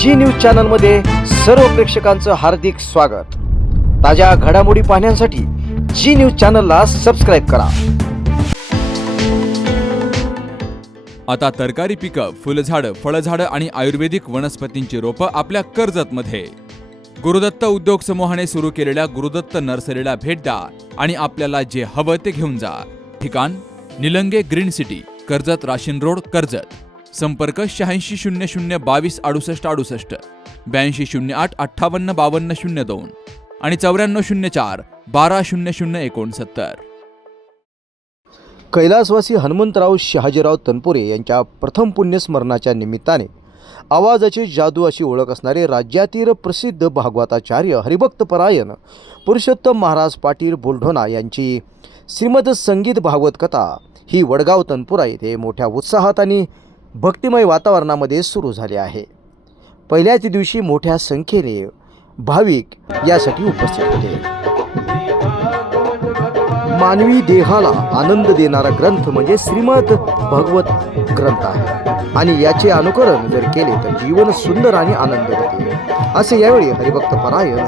जी news चॅनलमध्ये सर्व प्रेक्षकांचं हार्दिक स्वागत. ताज्या घडामोडी पाहण्यासाठी जी न्यूज चॅनलला सबस्क्राईब करा. आता तरकारी पिकं फुलझाडं फळझाडं आणि आयुर्वेदिक वनस्पतींची रोपं आपल्या कर्जतमध्ये. गुरुदत्त उद्योग समूहाने सुरू केलेल्या गुरुदत्त नर्सरीला भेट द्या आणि आपल्याला जे हवं ते घेऊन जा. ठिकाण Nilange green city Karjat Rashin road Karjat. संपर्क शहाऐंशी शून्य शून्य बावीस अडुसष्ट अडुसष्ट ब्याऐंशी शून्य आठ अठ्ठावन्न बावन्न शून्य दोन आणि चौऱ्याण्णव शून्य चार बारा शून्य शून्य एकोणसत्तर. कैलासवासी हनुमंतराव शहाजीराव तनपुरे यांच्या प्रथम पुण्यस्मरणाच्या निमित्ताने आवाजाची जादू अशी ओळख असणारे राज्यातील प्रसिद्ध भागवताचार्य हरिभक्त परायण पुरुषोत्तम महाराज पाटील बुलढोणा यांची श्रीमद संगीत भागवत कथा ही वडगाव तनपुरा येथे मोठ्या उत्साहात आणि भक्तिमय वातावरणामध्ये सुरू झाले आहे. पहिल्याच दिवशी मोठ्या संख्येने भाविक यासाठी उपस्थित होते. मानवी देहाला आनंद देणारा ग्रंथ म्हणजे श्रीमद भगवत ग्रंथ आहे. आणि याचे अनुकरण जर केले तर जीवन सुंदर आणि आनंद होते असे यावेळी हरिभक्त परायण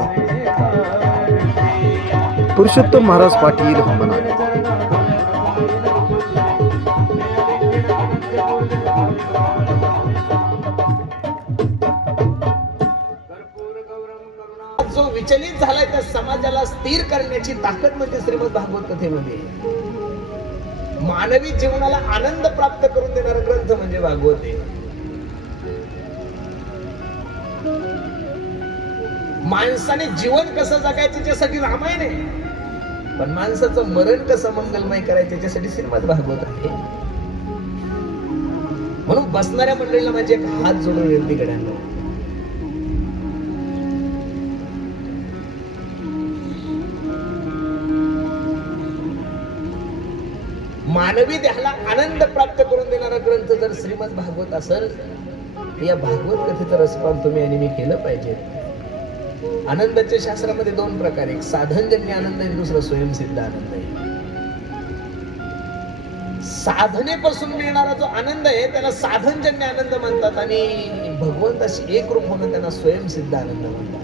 पुरुषोत्तम महाराज पाटील म्हणाले स्थिर करण्याची ताकद म्हणजे श्रीमद भागवत कथेमध्ये. मानवी जीवनाला आनंद प्राप्त करून देणारा ग्रंथ म्हणजे भागवत आहे. माणसाने जीवन कसं जगायचं त्याच्यासाठी रामायण आहे. पण माणसाचं मरण कसं मंगलमय करायचं त्याच्यासाठी श्रीमद भागवत आहे. म्हणून बसणाऱ्या मंडळीला माझी एक हात जोडून विनंती कड्यांना मानवी देहाला आनंद प्राप्त करून देणारा ग्रंथ जर श्रीमद भागवत असेल या भागवत कथेचं रसपान तुम्ही आणि मी केलं पाहिजे. आनंदाच्या शास्त्रामध्ये दोन प्रकार एक साधनजन्य आनंद आहे दुसरा स्वयंसिद्ध आनंद आहे. साधनेपासून मिळणारा जो आनंद आहे त्याला साधनजन्य आनंद म्हणतात आणि भगवंताशी एक रूप होणं त्यांना स्वयंसिद्ध आनंद म्हणतात.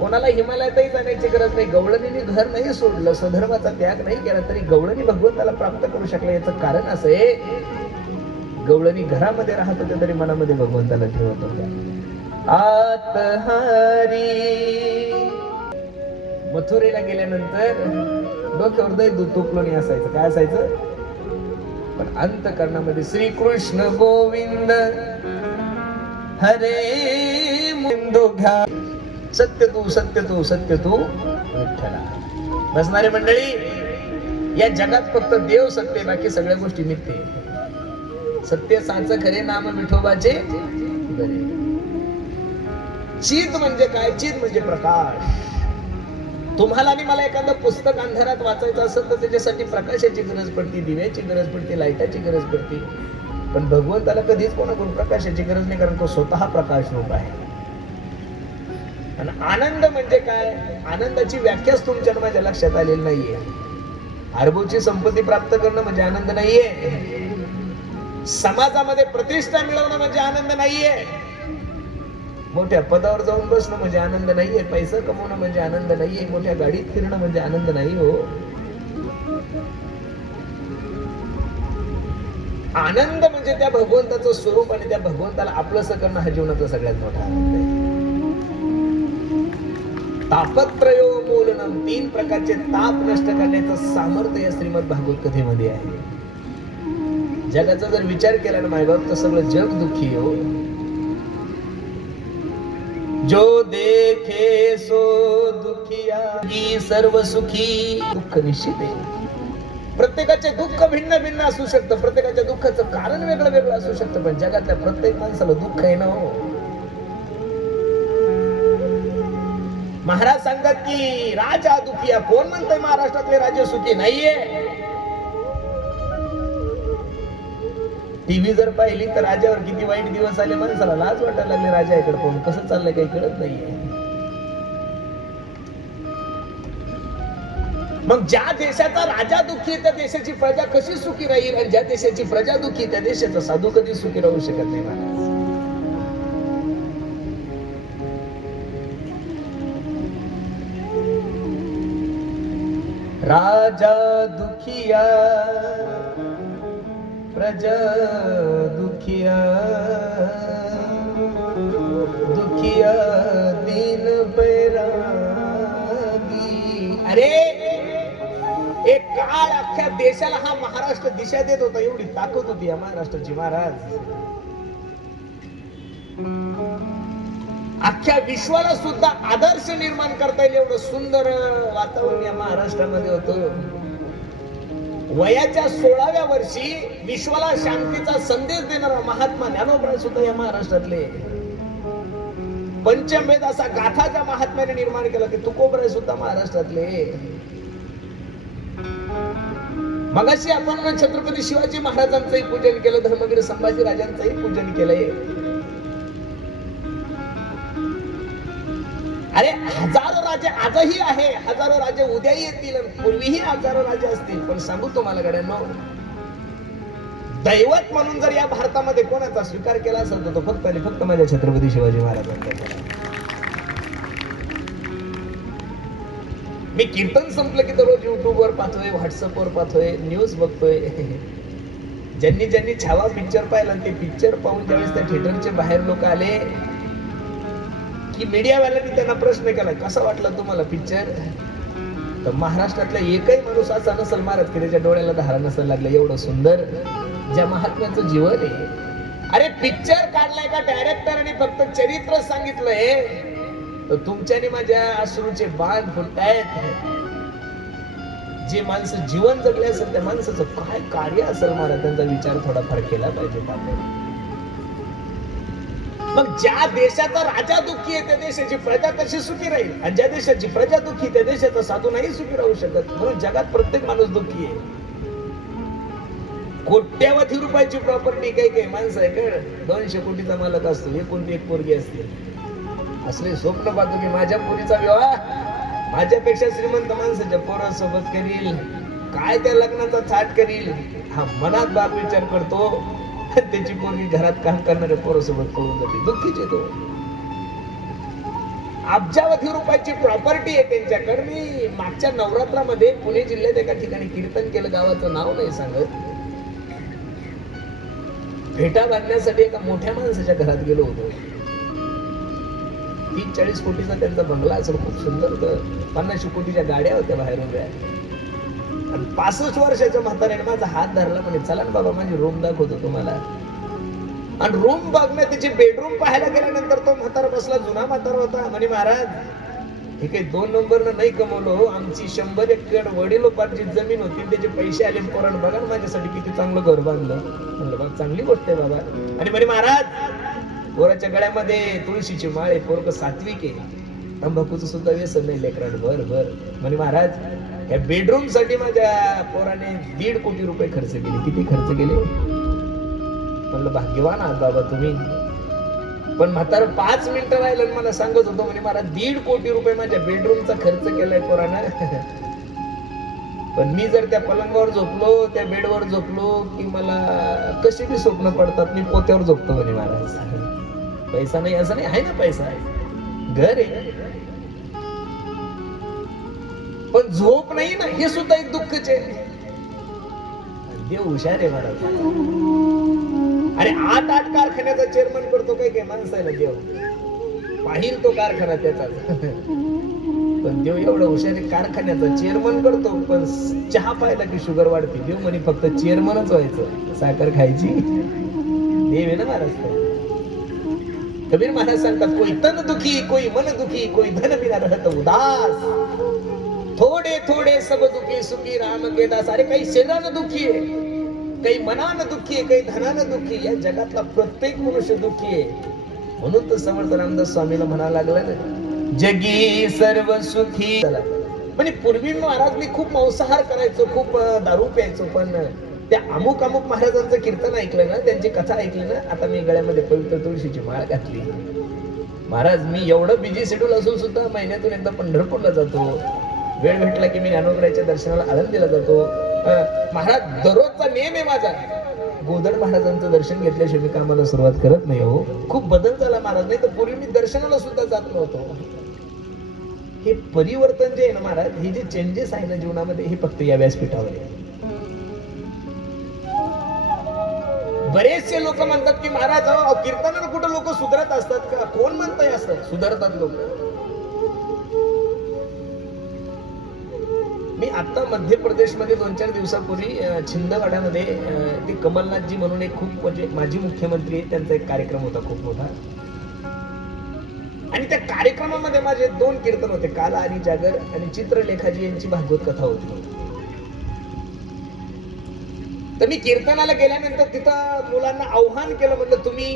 कोणाला हिमालयातही जाण्याची गरज नाही गवळणीने घर नाही सोडलं स्वधर्माचा त्याग नाही केला तरी गवळणी भगवंताला प्राप्त करू शकला याचं कारण असं आहे. गवळणी घरामध्ये राहत होते तरी मनामध्ये भगवंताला ठेवत होत्या. आत हरी. मथुरेला गेल्यानंतर डोक्यावर हृदय दूध नाही असायचं. काय असायचं? पण अंतकरणामध्ये श्रीकृष्ण गोविंद हरे मुंदो घ्या. सत्य तू सत्य तू सत्य तू. विठ्ठला बसणारे मंडळी या जगात फक्त देव सत्य बाकी सगळ्या गोष्टी निघते सत्य सांच खरे नाम विठोबाचे बरे. चित म्हणजे काय? चित म्हणजे प्रकाश. तुम्हाला आणि मला एखादं पुस्तक अंधारात वाचायचं असेल तर त्याच्यासाठी प्रकाशाची गरज पडते दिव्याची गरज पडते लाईटाची गरज पडते. पण भगवंताला कधीच कोणाकडून प्रकाशाची गरज नाही कारण तो स्वतः प्रकाश रूप आहे. आणि आनंद म्हणजे काय? आनंदाची व्याख्याच तुमच्या माझ्या लक्षात आलेली नाहीये. अरबोची संपत्ती प्राप्त करणं म्हणजे आनंद नाहीये. समाजामध्ये प्रतिष्ठा मिळवणं म्हणजे आनंद नाहीये. मोठ्या पदावर जाऊन बसणं म्हणजे आनंद नाहीये. पैसा कमवणं म्हणजे आनंद नाहीये. मोठ्या गाडीत फिरणं म्हणजे आनंद नाही हो. आनंद म्हणजे त्या भगवंताचं स्वरूप आणि त्या भगवंताला आपलंसं करणं हा जीवनाचा सगळ्यात मोठा आनंद आहे. तापत्रयो मूलनम तीन प्रकारचे ताप नष्ट करण्याचं सामर्थ्य या श्रीमद भागवत कथेमध्ये आहे. जगाचा जर विचार केला ना मायबाप तर सगळं जग दुःखी हो. जो देखे सो दुखिया ही सर्व सुखी. दुःख निश्चित आहे. प्रत्येकाचे दुःख भिन्न भिन्न असू शकतं. प्रत्येकाच्या दुःखाचं कारण वेगळं वेगळं असू शकतं. पण जगातल्या प्रत्येक माणसाला दुःख आहे ना हो. महाराज सांगतात की राजा दुखिया कोण म्हणतोय महाराष्ट्रातले राजे सुखी नाहीये? टीव्ही जर पाहिली तर राजावर किती वाईट दिवस आले माणसाला लाज वाटायला लागले राजाकडे पाहून. कसं चाललंय काही कळत नाहीये. मग ज्या देशाचा राजा दुखी त्या देशाची प्रजा कशी सुखी राहील? आणि ज्या देशाची प्रजा दुखी त्या देशाचा साधू कधी सुखी राहू शकत नाही महाराज? राजा दुखिया प्रजा दुखिया दुखिया दिन बैरागी। अरे एक काळ अख्ख्या देशाला हा महाराष्ट्र दिशा देत होता एवढी ताकद होती या महाराष्ट्राची महाराज. अख्ख्या विश्वाला सुद्धा आदर्श निर्माण करता येईल एवढं सुंदर वातावरण या महाराष्ट्रामध्ये होतं. वयाच्या सोळाव्या वर्षी विश्वाला शांतीचा संदेश देणारा महात्मा ज्ञानोबा सुद्धा या महाराष्ट्रातले पंचमेध असा गाथाच्या महात्म्याने निर्माण केला की तुकोबराय सुद्धा महाराष्ट्रातले मगाशी आपण छत्रपती शिवाजी महाराजांचंही पूजन केलं धर्मवीर संभाजी राजांचंही पूजन केलंय. अरे हजारो राजे आजही आहे हजारो राजे उद्याही येतील आणि पूर्वीही हजारो राजे असतील. पण सांगू तुम्हाला गड्यांना दैवत म्हणून जर या भारतामध्ये कोणाचा स्वीकार केला असेल तर तो फक्त आणि फक्त माझ्या छत्रपती शिवाजी महाराजांचा मी कीर्तन संपलं की दररोज युट्यूबवर पाहतोय व्हॉट्सअपवर पाहतोय न्यूज बघतोय. ज्यांनी ज्यांनी छावा पिक्चर पाहिला ते पिक्चर पाहून ज्यावेळेस त्या थिएटरचे बाहेर लोक आले की मीडियावाल्यांनी त्यांना प्रश्न केला कसा वाटला तुम्हाला पिक्चर तर महाराष्ट्रातला एकही माणूस असा नसल मारत की त्याच्या डोळ्याला धारा नसल लागला एवढं सुंदर ज्या महात्म्याचं जीवन आहे. अरे पिक्चर काढलाय का डायरेक्टरने फक्त चरित्र सांगितलंय. तर तुमच्याने माझ्या अश्रूचे बाण फुटतायत. जे माणसं जीवन जगले असेल त्या माणसाचं काय कार्य असेल मला त्यांचा विचार थोडाफार केला पाहिजे आपण मग ज्या देशाचा राजा दुःखी आहे त्या देशाची प्रजा कशी सुखी राहील? आणि ज्या देशाची प्रजा दुःखी त्या देशाचा साधू नाही सुखी राहू शकत म्हणून जगात प्रत्येक माणूस दुःखी आहे. कोट्यावधी रुपयाची प्रॉपर्टी काही काही माणसं आहे कळ दोनशे कोटीचा मालक असतो हे कोणती एक पोरगी असते असले स्वप्न पाहतो की माझ्या पोरीचा विवाह माझ्यापेक्षा श्रीमंत माणसाच्या पोरासोबत करील. काय त्या लग्नाचा छाट करील? हा मनात बाप विचार करतो. त्याची पोरगी घरात काम करणाऱ्या पोरासोबत पळून जाते. दुःखीचे तो. अब्जावधी रुपयाची प्रॉपर्टी आहे त्यांच्याकडे. मी मागच्या नवरात्रामध्ये पुणे जिल्ह्यात एका ठिकाणी कीर्तन केलं. गावाचं नाव नाही सांगत. भेटा बांधण्यासाठी एका मोठ्या माणसाच्या घरात गेलो होतो. तीस चाळीस कोटीचा त्यांचा बंगला असेल. खूप सुंदर होतं. पन्नास कोटीच्या गाड्या होत्या बाहेर उभ्या पासष्ट वर्षाच्या म्हाताऱ्याने माझा हात धरला म्हणे चला ना बाबा माझी रूम दाखवतो तुम्हाला. आणि रूम बघणं त्याची बेडरूम पाहायला गेल्यानंतर तो म्हातारा बसला जुना म्हातारा होता. म्हणे महाराज हे काही दोन नंबर नाही कमवलो हो. आमची शंभर एकर वडिलोपार्जित जमीन होती. त्याचे पैसे आले पोरण बघा ना माझ्यासाठी किती चांगलं घर बांधलं. म्हणलं बघ चांगली गोष्ट आहे बाबा. आणि म्हणे महाराज पोराच्या गळ्यामध्ये तुळशीची माळ आहे. पोरग सात्विक आहे. तंबाखूचं सुद्धा व्यसन नाही लेकरात बर बर. म्हणे महाराज या बेडरूमसाठी माझ्या पोराने दीड कोटी रुपये खर्च केले. किती खर्च केले? म्हणलं भाग्यवान आहात बाबा तुम्ही. पण म्हातार पाच मिनिटं राहिलं आणि मला सांगत होतो म्हणे मला दीड कोटी रुपये माझ्या बेडरूमचा खर्च केलाय पोरानं. पण मी जर त्या पलंगावर झोपलो त्या बेडवर झोपलो की मला कशी बी स्वप्न पडतात मी पोत्यावर झोपतो म्हणे महाराज. पैसा नाही असं नाही आहे ना पैसा? आहे घर आहे. पण झोप नाही ना हे सुद्धा एक दुःखच आहे. देव हुशार आहे महाराज अरे आठ आठ कारखान्याचा चेअरमन करतो काय काय माणसाला देव. पाहिल तो कारखाना त्याचा. पण देव एवढं हुशार आहे कारखान्याचा चेअरमन करतो पण चहा पाहिला की शुगर वाढते. देव म्हणे फक्त चेअरमनच व्हायचं. साखर खायची. देव आहे ना महाराज कबीर महाराज सांगतात कोई तन दुखी कोई मन दुखी कोई धन बिना रहत उदास. थोडे थोडे सब दुखी सुखी राम के दास अरे काही शरीरानं दुखी आहे काही मनानं दुखी आहे काही धनानं दुखी या जगातला प्रत्येक मनुष्य दुखी आहे. म्हणून तर समर्थ रामदास स्वामीला म्हणा लागला ना जगी सर्व सुखी. म्हणजे पूर्वी महाराज मी खूप मांसाहार करायचो खूप दारू प्यायचो पण त्या अमुक अमुक महाराजांचं कीर्तन ऐकलं ना त्यांची कथा ऐकली ना आता मी गळ्यामध्ये पवित्र तुळशीची माळ घातली. महाराज मी एवढं बिझी शेड्यूल असून सुद्धा महिन्यातून एकदा पंढरपूरला जातो. वेळ भेटला की मी ज्ञानोबराच्या दर्शनाला आनंदीला जातो. महाराज दररोजचा नियम आहे माझा. गोधड महाराजांचं दर्शन घेतल्याशिवाय मी कामाला सुरुवात करत नाही हो. खूप बदल झाला महाराज नाही तर पूर्वी मी दर्शनाला सुद्धा जात नव्हतो. हे परिवर्तन जे आहे ना महाराज हे जे चेंजेस आहे ना जीवनामध्ये हे फक्त या व्यासपीठावर आहे. बरेचसे लोक म्हणतात की महाराज कीर्तनाला कुठं लोक सुधारत असतात का? कोण म्हणताय असं? सुधारतात लोक. मी आता मध्य प्रदेशमध्ये दोन चार दिवसापूर्वी छिंदवाड्यामध्ये ते कमलनाथजी म्हणून एक खूप म्हणजे माजी मुख्यमंत्री आहे त्यांचा एक कार्यक्रम होता खूप मोठा. आणि त्या कार्यक्रमामध्ये माझे दोन कीर्तन होते काला आणि जागर आणि चित्रलेखाजी यांची भागवत कथा होती. तर मी कीर्तनाला गेल्यानंतर तिथं मुलांना आव्हान केलं म्हटलं तुम्ही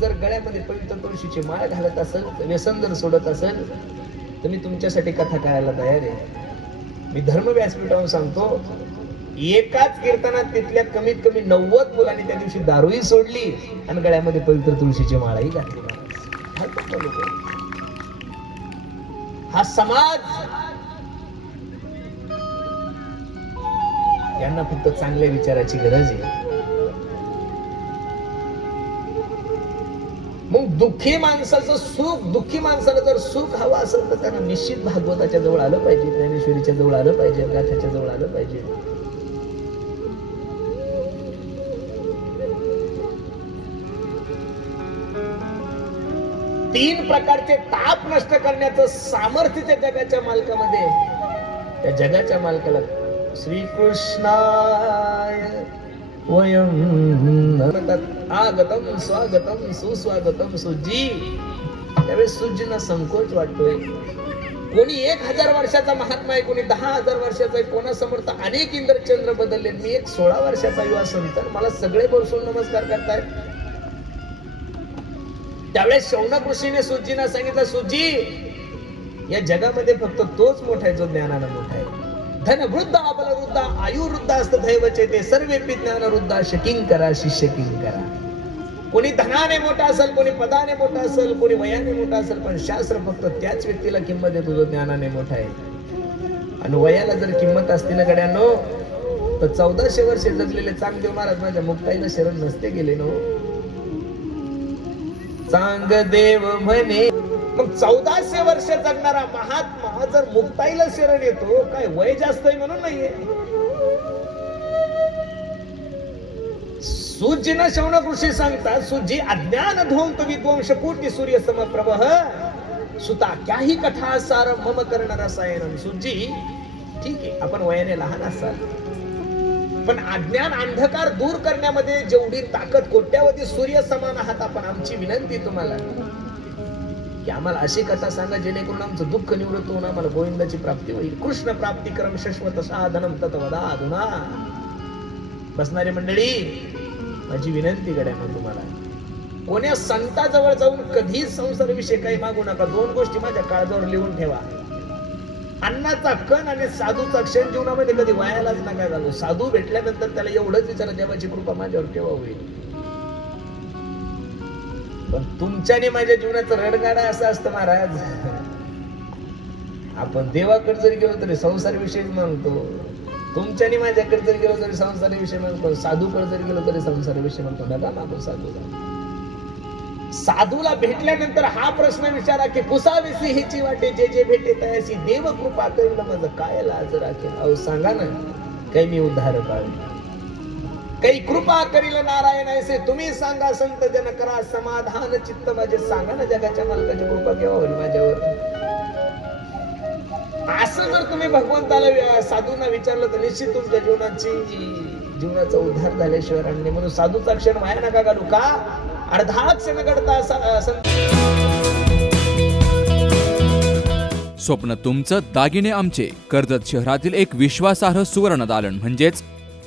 जर गळ्यामध्ये पवित्र तुळशीची माळ घालत असेल व्यसन जर सोडत असेल तर मी तुमच्यासाठी कथा करायला तयार आहे. मी धर्म व्यासपीठावर सांगतो एकाच कीर्तनात तिथल्या कमीत कमी नव्वद मुलांनी त्या दिवशी दारूही सोडली आणि गळ्यामध्ये पवित्र तुळशीची माळाही घातली. हा समाज यांना फक्त चांगल्या विचाराची गरज आहे. मग दुःखी माणसाचं सुख दुःखी माणसाला जर सुख हवं असेल तर त्यांना निश्चित भागवताच्या जवळ आलं पाहिजे ज्ञानेश्वरीच्या जवळ आलं पाहिजे गाथ्याच्या जवळ आलं पाहिजे. तीन प्रकारचे ताप नष्ट करण्याचं सामर्थ्य त्या जगाच्या मालकामध्ये त्या जगाच्या मालकाला श्रीकृष्णाय वयम म्हणतात आगतम स्वागतम सुस्वागतम सुजी। त्यावेळेस सुजींना संकोच वाटतोय. कोणी एक हजार वर्षाचा महात्मा आहे कोणी दहा हजार वर्षाचा आहे कोणासमोर तर अनेक इंद्रचंद्र बदलले. मी एक सोळा वर्षाचा युवा संत मला सगळे बसून नमस्कार करतायत. त्यावेळेस शौनक ऋषीने सुजीना सांगितलं सुजी या जगामध्ये फक्त तोच मोठा आहे जो ज्ञानानं मोठा आहे. धन वृद्ध आयुवृद्ध वृद्ध असत दैवचे ते सर्वे ज्ञान वृद्ध शकिंग करा शिष्य किंग करा कोणी धनाने मोठा असेल कोणी पदाने मोठा असेल कोणी वयाने मोठा असेल पण शास्त्र फक्त त्याच व्यक्तीला किंमत देतो जो ज्ञानाने मोठा आहे. आणि वयाला जर किंमत असती ना गड्यांनो तर चौदाशे वर्षे जगलेले चांगदेव महाराज माझ्या मुक्ताईला शरण नसते गेले नो हो. चांग देव म्हणे मग चौदाशे वर्ष जगणारा महात्मा जर मुक्ताईला शरण येतो काय वय जास्त आहे म्हणून नाहीये? सुजीना शौनक ऋषी सांगतात सुजी अज्ञान धोंत विद्वंश कोटी सूर्य समप्रभह सुता क्याही कथा सार मम कर्ण रसायन. सुजी ठीक आहे आपण वयाने लहान असाल. पण अज्ञान अंधकार दूर करण्यामध्ये जेवढी ताकद कोट्यावधी सूर्य समान आहात आपण आमची विनंती तुम्हाला. की आम्हाला अशी कथा सांगा जेणेकरून आमचं दुःख निवृत्त होऊन आम्हाला गोविंदाची प्राप्ती होईल. कृष्ण प्राप्ती क्रम शश्वत साधनम तत्वदा अधुना बसणारी मंडळी माझी विनंती कड्या मग तुम्हाला. कोण्या संताजवळ जाऊन कधीच संसार विषय काही मागू नका. दोन गोष्टी माझ्या काळजावर लिहून ठेवा. अन्नाचा कण आणि साधूचा क्षण जीवनामध्ये कधी वायालाच नका घालू. साधू भेटल्यानंतर त्याला एवढंच विचारा देवाची कृपा माझ्यावर केव्हा होईल? पण तुमच्याने माझ्या जीवनाचं रडगाडा असं असतं महाराज. आपण देवाकडे जरी गेलो तरी संसार विषयी म्हणतो. तुमच्याने माझ्याकडे जरी गेलो तरी संसार विषय म्हणतो. साधूकडे जरी गेलो तरी संसार विषय म्हणतो. नका मागू साधूला. साधूला भेटल्यानंतर हा प्रश्न विचारा की पुसाविसी हिची वाटे जे जे भेटे तयासी देव कृपा करील माझं. काय लाज राखेल? अहो सांगा ना. काही मी उद्धार काढ काही कृपा करील नारायण ऐसे तुम्ही सांगा संत जन करा समाधान चित्त माझे सांगा ना जगाच्या मालकाची कृपा केव्हा होईल माझ्यावर? असं जर तुम्ही भगवंताला साधूंना विचारलं तर निश्चित तुमच्या जीवनाची जीवनाचा उद्धार झाल्याशिवाय राहणार म्हणून साधूचा क्षण वाया नका घालू का? अर्धा क्षण घडता संत स्वप्न तुमचं दागिने आमचे. कर्जत शहरातील एक विश्वासार्ह सुवर्ण दालन. म्हणजेच